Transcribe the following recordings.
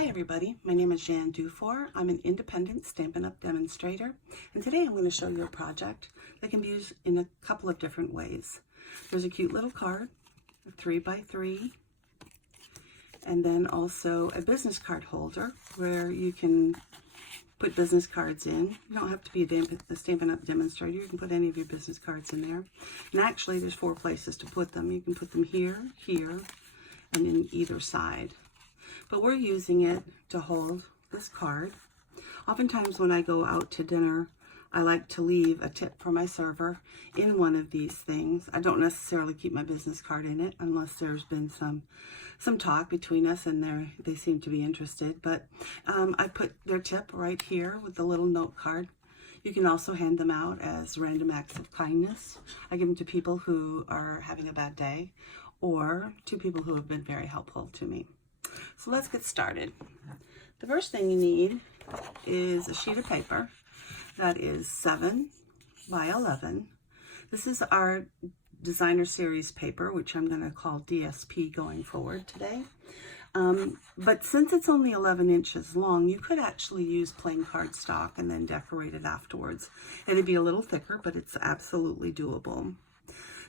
Hi everybody, my name is Jan Dufour. I'm an independent Stampin' Up! Demonstrator, and today I'm going to show you a project that can be used in a couple of different ways. There's a cute little card, a 3x3, and then also a business card holder where you can put business cards in. You don't have to be a Stampin' Up! Demonstrator. You can put any of your business cards in there. And actually there's 4 places to put them. You can put them here, here, and in either side. But we're using it to hold this card. Oftentimes when I go out to dinner, I like to leave a tip for my server in one of these things. I don't necessarily keep my business card in it unless there's been some talk between us and they seem to be interested. But I put their tip right here with the little note card. You can also hand them out as random acts of kindness. I give them to people who are having a bad day or to people who have been very helpful to me. So let's get started. The first thing you need is a sheet of paper that is 7 by 11. This is our designer series paper, which I'm going to call DSP going forward today. But since it's only 11 inches long, you could actually use plain cardstock and then decorate it afterwards. It'd be a little thicker, but it's absolutely doable.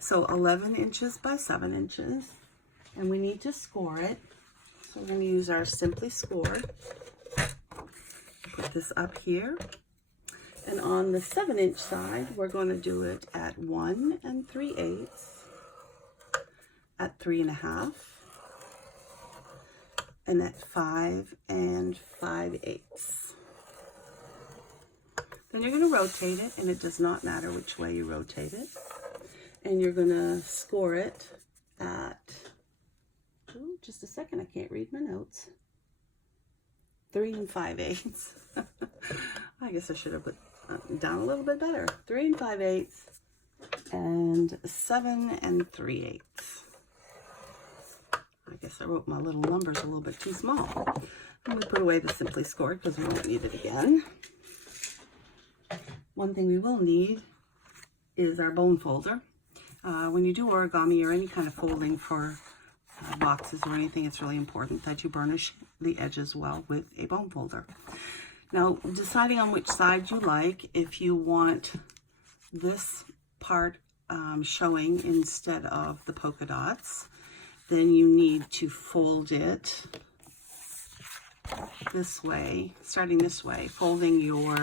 So 11 inches by 7 inches, and we need to score it. So we're going to use our Simply Score. Put this up here. And on the 7-inch side, we're going to do it at 1 3/8, at 3 1/2, and at 5 5/8. Then you're going to rotate it, and it does not matter which way you rotate it. And you're going to score it at, just a second, I can't read my notes. 3 5/8. I guess I should have put down a little bit better. 3 5/8 and 7 3/8. I guess I wrote my little numbers a little bit too small. I'm going to put away the Simply Score because we won't need it again. One thing we will need is our bone folder. When you do origami or any kind of folding for boxes or anything, it's really important that you burnish the edges well with a bone folder. Now, deciding on which side you like, if you want this part showing instead of the polka dots, then you need to fold it this way, starting this way, folding your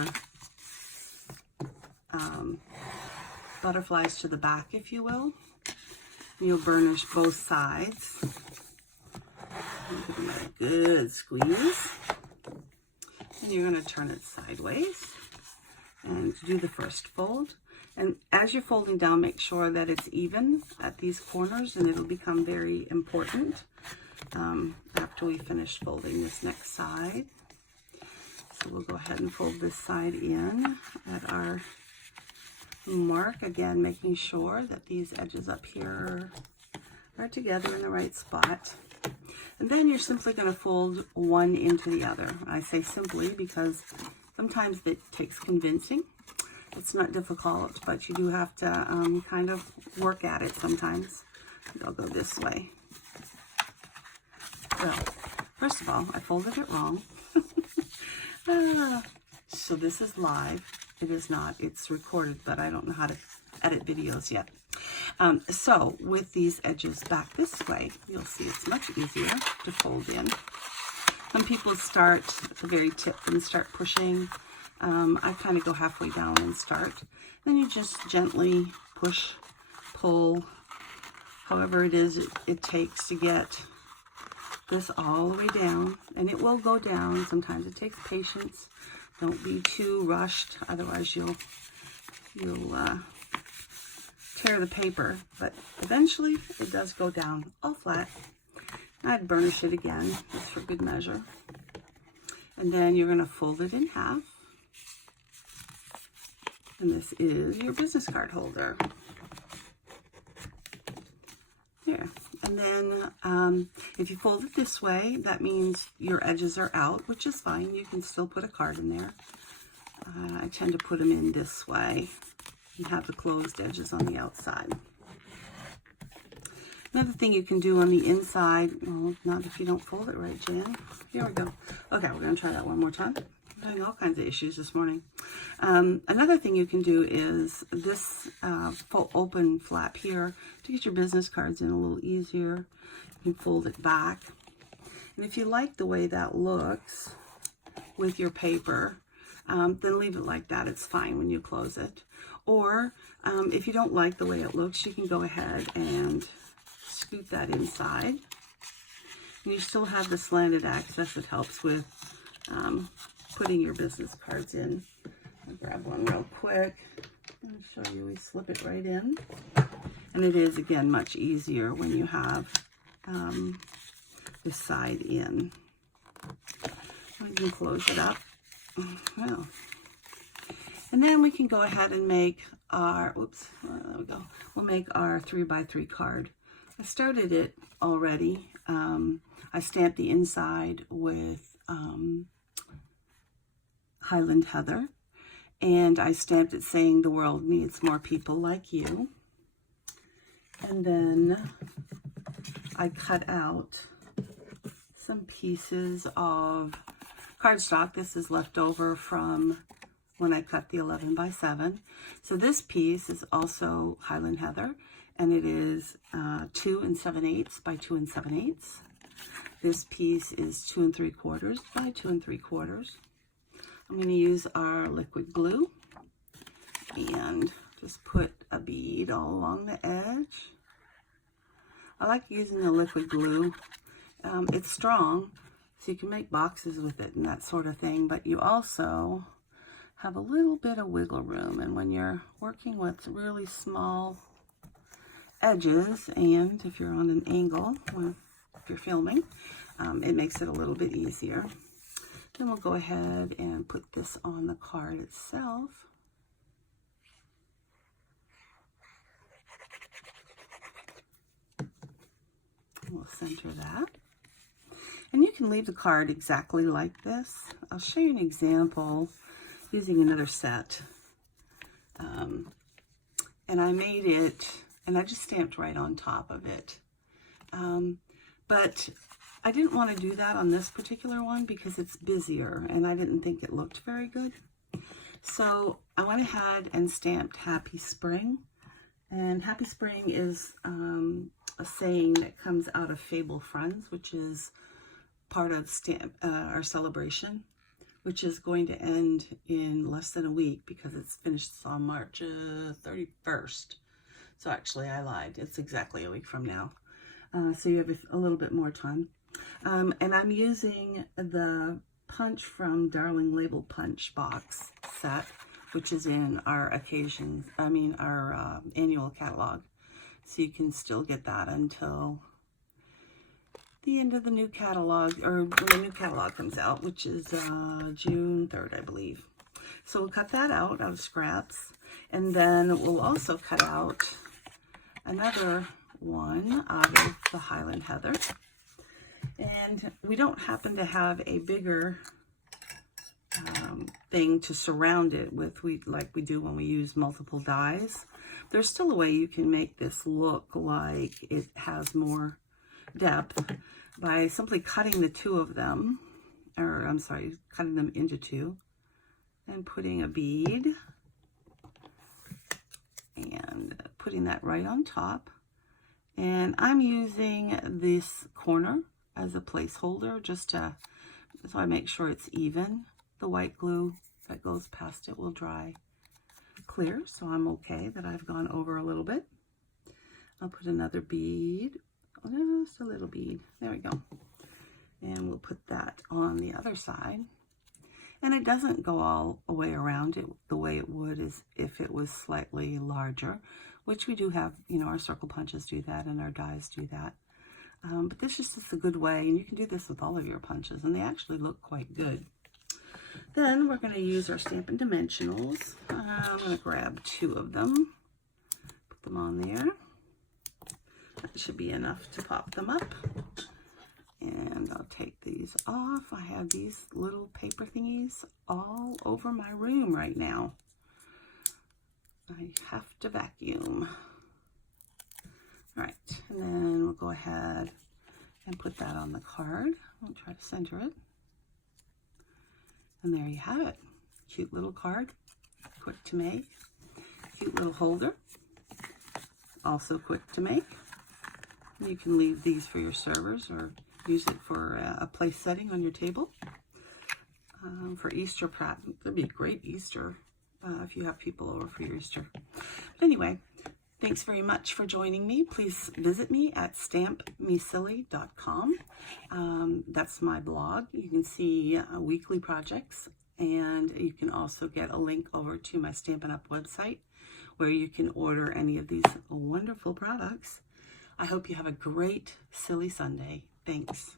butterflies to the back, if you will. You'll burnish both sides. Give them a good squeeze. And you're going to turn it sideways and do the first fold. And as you're folding down, make sure that it's even at these corners, and it'll become very important after we finish folding this next side. So we'll go ahead and fold this side in at our mark, again making sure that these edges up here are together in the right spot. And then you're simply going to fold one into the other. I say simply because sometimes it takes convincing. It's not difficult, but you do have to kind of work at it sometimes. I'll go this way. So, first of all, I folded it wrong. So this is live. It is not. It's recorded, but I don't know how to edit videos yet. So with these edges back this way, you'll see it's much easier to fold in. Some people start at the very tip and start pushing. I kind of go halfway down and start. Then you just gently push, pull, however it is it takes to get this all the way down. And it will go down. Sometimes it takes patience. Don't be too rushed, otherwise you'll tear the paper. But eventually it does go down all flat. I'd burnish it again, just for good measure. And then you're going to fold it in half. And this is your business card holder. Here. And then if you fold it this way, that means your edges are out, which is fine. You can still put a card in there. I tend to put them in this way and have the closed edges on the outside. Another thing you can do on the inside, well, not if you don't fold it right, Jan. Here we go. Okay, we're going to try that one more time. I'm having all kinds of issues this morning. Another thing you can do is this open flap here to get your business cards in a little easier. You can fold it back. And if you like the way that looks with your paper, then leave it like that. It's fine when you close it. Or if you don't like the way it looks, you can go ahead and scoot that inside. And you still have the slanted access that helps with putting your business cards in. I'll grab one real quick. I'm going to show you. We slip it right in. And it is, again, much easier when you have this side in. We can close it up. Well, and then we can go ahead and make our, oops, there we go. We'll make our 3x3 card. I started it already. I stamped the inside with Highland Heather, and I stamped it saying the world needs more people like you. And then I cut out some pieces of cardstock. This is left over from when I cut the 11x7. So this piece is also Highland Heather, and it is 2 7/8 by 2 7/8. This piece is 2 3/4 by 2 3/4. I'm going to use our liquid glue and just put a bead all along the edge. I like using the liquid glue. It's strong, so you can make boxes with it and that sort of thing, but you also have a little bit of wiggle room. And when you're working with really small edges, and if you're on an angle, or if you're filming, it makes it a little bit easier. Then we'll go ahead and put this on the card itself. We'll center that. And you can leave the card exactly like this. I'll show you an example using another set. And I made it, and I just stamped right on top of it. But I didn't want to do that on this particular one because it's busier, and I didn't think it looked very good. So I went ahead and stamped Happy Spring. And Happy Spring is a saying that comes out of Fable Friends, which is part of our celebration, which is going to end in less than a week because it's finished on March 31st. So actually I lied. It's exactly a week from now. So you have a little bit more time. And I'm using the punch from Darling Label Punch box set, which is in our our annual catalog. So you can still get that until the end of the new catalog, or when the new catalog comes out, which is June 3rd, I believe. So we'll cut that out of scraps, and then we'll also cut out another one out of the Highland Heather. And we don't happen to have a bigger thing to surround it with, like we do when we use multiple dies. There's still a way you can make this look like it has more depth by simply cutting the two of them, or I'm sorry, cutting them into two, and putting a bead and putting that right on top. And I'm using this corner as a placeholder just to, so I make sure it's even. The white glue that goes past it will dry clear, so I'm okay that I've gone over a little bit. I'll put another bead, just a little bead. There we go. And we'll put that on the other side. And it doesn't go all the way around it the way it would is if it was slightly larger, which we do have, our circle punches do that and our dies do that. But this is just a good way, and you can do this with all of your punches, and they actually look quite good. Then we're going to use our Stampin' Dimensionals. I'm going to grab 2 of them, put them on there. That should be enough to pop them up. And I'll take these off. I have these little paper thingies all over my room right now. I have to vacuum. All right, and then we'll go ahead and put that on the card. I'll try to center it. And there you have it. Cute little card, quick to make. Cute little holder, also quick to make. You can leave these for your servers or use it for a place setting on your table. For Easter prep, it'd be great Easter if you have people over for your Easter. But anyway, thanks very much for joining me. Please visit me at stampmesilly.com. That's my blog. You can see weekly projects, and you can also get a link over to my Stampin' Up! Website where you can order any of these wonderful products. I hope you have a great Silly Sunday. Thanks.